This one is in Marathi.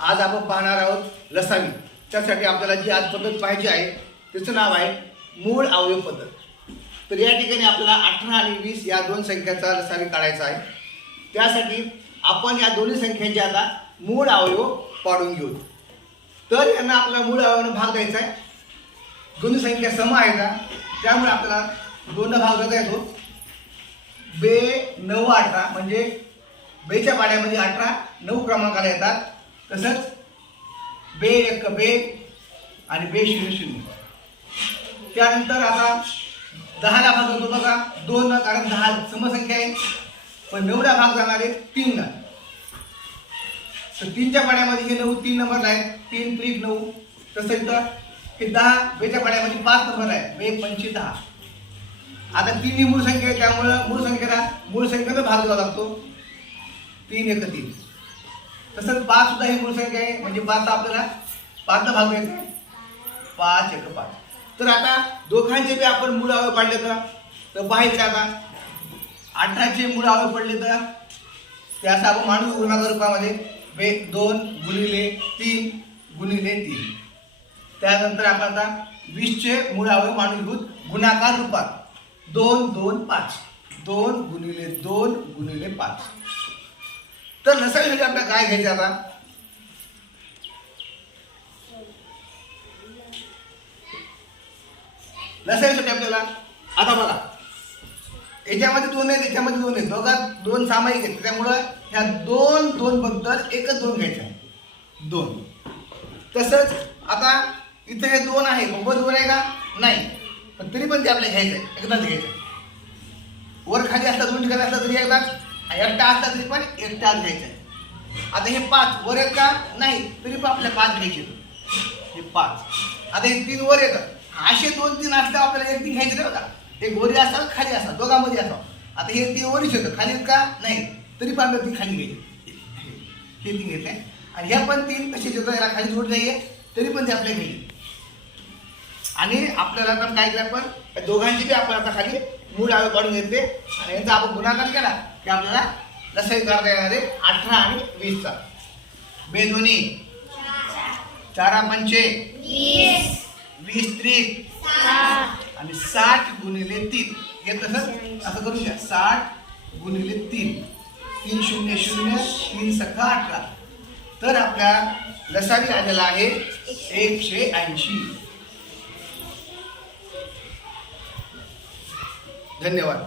आज आपण पाहणार आहोत लसावी। त्यासाठी आपल्याला जी आज पद्धत पाहिजे आहे त्याचं नाव आहे मूळ अवयव पद्धत। तर या ठिकाणी आपल्याला 18 आणि 20 या दोन संख्यांचा लसावी काढायचा आहे। त्यासाठी आपण या दोन्ही संख्यांचे आता मूळ अवयव पाडून घेऊ। तर यांना आपल्याला मूळ अवयवाने भाग द्यायचा आहे। दोन्ही संख्या सम आहेत त्यामुळे आपल्याला दोन भाग देता येतो। बे 9 18 म्हणजे बेच्या पाड्यामध्ये 18 9 क्रमांकाला येतात। तसंच बे 1 बे आणि बे 0 0। त्यानंतर आता 10 ला भाग होतो बघा 2 ला, कारण 10 समसंख्या आहे, पण 9 ला भाग जाणार आहे 3 ला। तर 3 च्या पाड्यामध्ये हे 9 3 नंबरला आहे, 3 3 9। तसंच हे 10 बेच्या पाड्यामध्ये 5 नंबर आहे, बे 5 10। आता 3 ही मूळ संख्या आहे त्यामुळे मूळ संख्येला भाग द्यावा लागतो। 3 1 3। तसंच 5 सुद्धा ही मूळ संख्या आहे, म्हणजे 5 ला आपल्याला 5 ला भाग द्यायचा आहे, 5 1 5। तर आता दोघांचे बी आपण मूळ अवयव पाडले तर पाहायचे आता 18 चे मूळ अवयव पडले तर ते असं आपण मांडू गुणाकार रूपामध्ये 2 गुणिले 3 गुणिले 3। त्यानंतर आपण आता 20 चे मूळ अवयव मांडून घेऊ गुणाकार रूपात 2 2 5 2 गुणिले 2 गुणिले 5। तर लसावीसाठी आपल्याला काय घ्यायचं आता लसावीसाठी आपल्याला आता बघा याच्यामध्ये 2 आहे त्याच्यामध्ये 2 आहे, दोघात 2 सामायिक आहेत त्यामुळं ह्या 2 2 बद्दल एकच 2 घ्यायचा आहे 2। तसंच आता इथे हे 2 आहे, मग 2 आहे का नाही, पण तरी पण ते आपल्याला घ्यायचं आहे, एकदाच घ्यायचं आहे। वर खाली असला 2 ठिकाणी असला तरी एकदाच, एकटा असला तरी पण एकटाच घ्यायचा आहे। आता हे 5 वर येत का नाही, तरी पण आपल्याला 5 घ्यायचे, हे 5। आता हे 3 वर येतात, असे 2 3 असल्यावर आपल्याला एक 3 घ्यायचे नाही बघा, एक वरी असाल खाली असाल दोघांमध्ये असावं। आता हे 3 वरीच येतं, खाली येत का नाही, तरी पण आपल्याला 3 खाली घ्यायचे, हे 3 घेतले। आणि ह्या पण 3 कसे येतात, याला खाली जोड नाहीये तरी पण ते आपल्याला घ्यायचे। आणि आपल्याला आता काय करायचं, आपण दोघांची बी आपण आता खाली मूळ अवयव काढून घेतले आणि यांचा आपण गुणाकार केला की आपल्याला लसावी काढता येणार आहे 18 आणि 20 चा। बे दोन्ही 4 5 20 20 3 आणि 60 गुणिले 3। हे तसंच असं करू द्या, 60 गुणिले 3 3 0 0 3 6 18। तर आपल्या लसावी आलेला आहे 180। धन्यवाद।